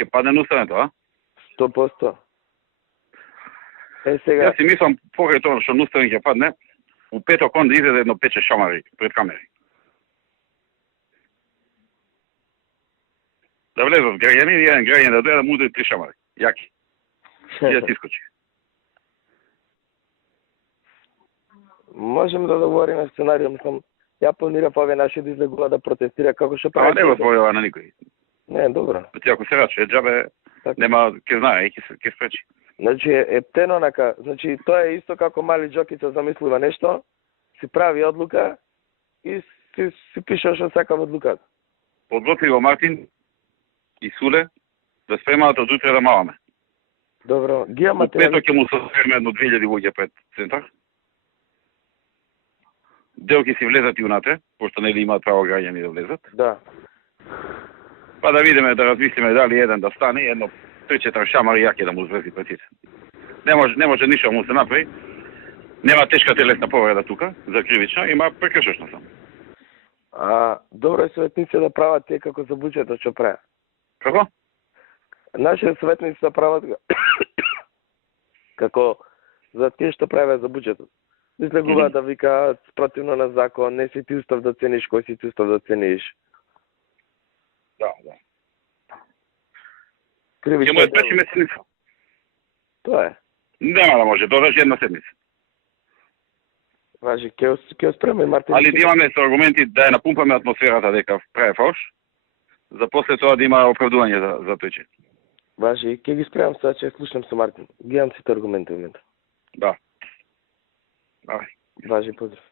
ќе падне на уставето, а? 100%. Сега... Јас си мислам, покрај тоа што на уставен ќе падне, у петок он да изеде едно пече шамари пред камери. Да влезат граѓани и еден граѓан да дојде да му удари 3 шамари. Јаки. И да ти искочи. Можем да договориме сценарију, мислам, ја планирав овие наши да излегува да протестира како што прави. прави. Не го зборува на никој. Не, добро. Ти ако се раче, џабе нема ќе знае и ќе спречи. Значи ептено онака, значи тоа е исто како мали џокица замислува нешто, си прави одлука и си пише што сака во одлуката. Подготвива Мартин и Суле да спремаат од утре да маваме. Добро, ги има материјали. Пето ќе му составиме едно 2000 луѓе пред центар. Дел ќе си влезат и унатре, пошто нели имаат право граѓани да влезат. Да. Па да видиме, да размислиме дали еден да стане, едно 3-4 шамари јаки да му зврзи пред сите. Не може ништо му се направи. Нема тешка телесна повреда тука, за кривично, има прекршечно само. Добро е советници да прават тие како за буџетот што прават. Како? Нашите советници да прават како за тие што прават за буџетот. Излегуваат да викаат спротивно на закон, не си ти устав да цениш, кој си ти устав да цениш. Да. Кривично. Ќе му спречиме седмица. Тоа е. Нема да може, додажи една седмица. Важи, ќе спреме Мартин. Али да имаме со аргументи да ја напумпаме атмосферата дека прави фалш, за после тоа да има оправдување за тој чин. Важи, ќе ги спремам сега, ќе слушнам со Мартин. Ги имам сите аргументи во момента. Да. Давај. Важи, поздрав.